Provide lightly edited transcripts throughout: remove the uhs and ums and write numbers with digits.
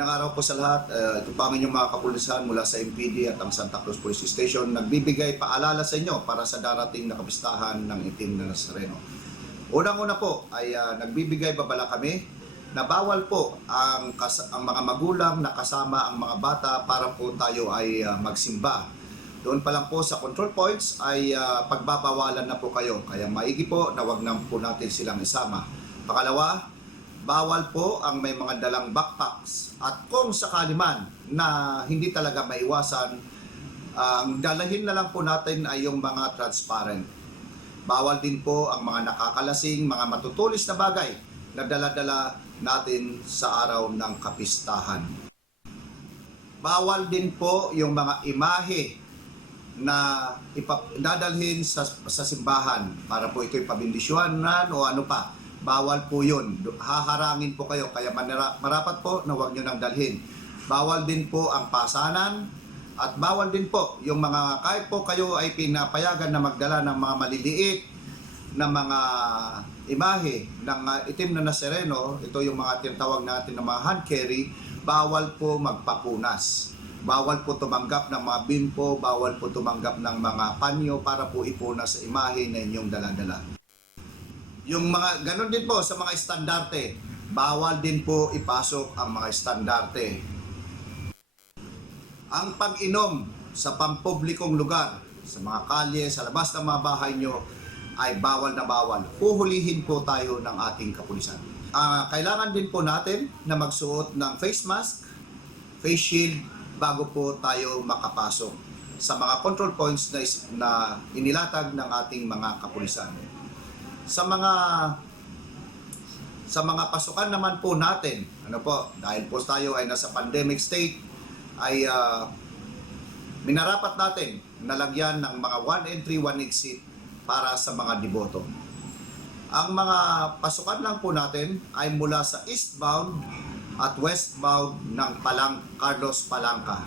Magandang araw po sa lahat. Ito pa ang inyong mga kapulisan mula sa MPD at ang Santa Cruz Police Station. Nagbibigay paalala sa inyo para sa darating na kapistahan ng Itim na Nazareno. Unang-una po ay nagbibigay babala kami na bawal po ang mga magulang na kasama ang mga bata para po tayo ay magsimba. Doon pa lang po sa control points ay pagbabawalan na po kayo. Kaya maigi po na wag na po natin silang isama. Pangalawa, bawal po ang may mga dalang backpacks. At kung sakali man na hindi talaga maiwasan, ang dalahin na lang po natin ay yung mga transparent. Bawal din po ang mga nakakalasing, mga matutulis na bagay na dala-dala natin sa araw ng kapistahan. Bawal din po yung mga imahe na dadalhin sa simbahan para po ito'y pabindisyonan o ano pa. Bawal po yun. Haharangin po kayo. Kaya marapat po na huwag nyo nang dalhin. Bawal din po ang pasanan. At bawal din po yung mga, kahit po kayo ay pinapayagan na magdala ng mga maliliit na mga imahe ng Itim na Nazareno, ito yung mga tinatawag natin na mga hand carry, bawal po magpapunas. Bawal po tumanggap ng mga bimpo, bawal po tumanggap ng mga panyo para po ipunas sa imahe na inyong dala-dala. Yung mga, ganun din po sa mga estandarte, bawal din po ipasok ang mga estandarte. Ang pag-inom sa pampublikong lugar, sa mga kalye, sa labas ng mga bahay nyo, ay bawal na bawal. Puhulihin po tayo ng ating kapulisan. Kailangan din po natin na magsuot ng face mask, face shield, bago po tayo makapasok sa mga control points na inilatag ng ating mga kapulisan. Sa mga pasukan naman po natin, dahil po tayo ay nasa pandemic state, ay minarapat natin na lagyan ng mga 1 entry, 1 exit para sa mga deboto. Ang mga pasukan lang po natin ay mula sa eastbound at westbound ng Carlos Palanca.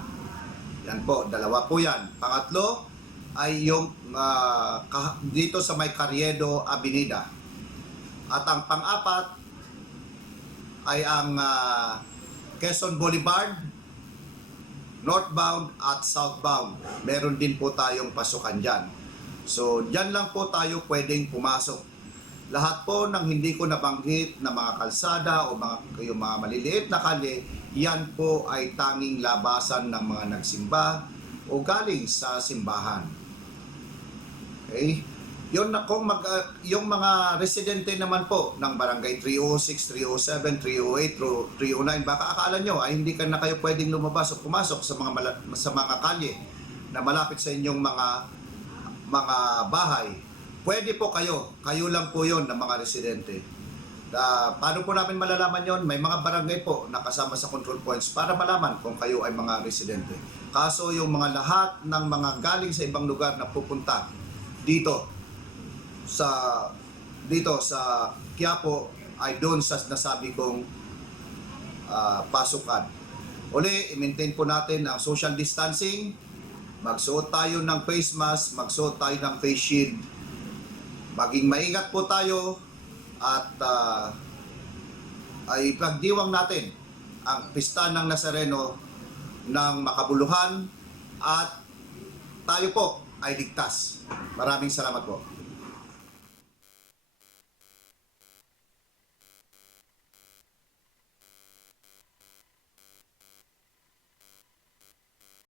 Yan po, dalawa po yan. Pangatlo ay yung dito sa may Carriedo Avenida. At ang pang-apat ay ang Quezon Boulevard, northbound at southbound. Meron din po tayong pasukan dyan. So, dyan lang po tayo pwedeng pumasok. Lahat po ng hindi ko nabanggit na mga kalsada o yung mga maliliit na kalye, yan po ay tanging labasan ng mga nagsimba o galing sa simbahan. Okay? Yung mga residente naman po ng barangay 306, 307, 308, 309, baka akala nyo ay hindi ka na kayo pwedeng lumabas o pumasok sa mga kalye na malapit sa inyong mga bahay. Pwede po kayo lang po yon ng mga residente. Paano po namin malalaman yon? May mga barangay po na kasama sa control points para malaman kung kayo ay mga residente. Kaso yung mga lahat ng mga galing sa ibang lugar na pupunta dito sa Quiapo ay doon sa nasabi kong pasukan. Uli, i-maintain po natin ang social distancing, magsuot tayo ng face mask, magsuot tayo ng face shield, maging maingat po tayo at ay pagdiwang natin ang pista ng Nazareno ng makabuluhan at tayo po ay ligtas. Maraming salamat po.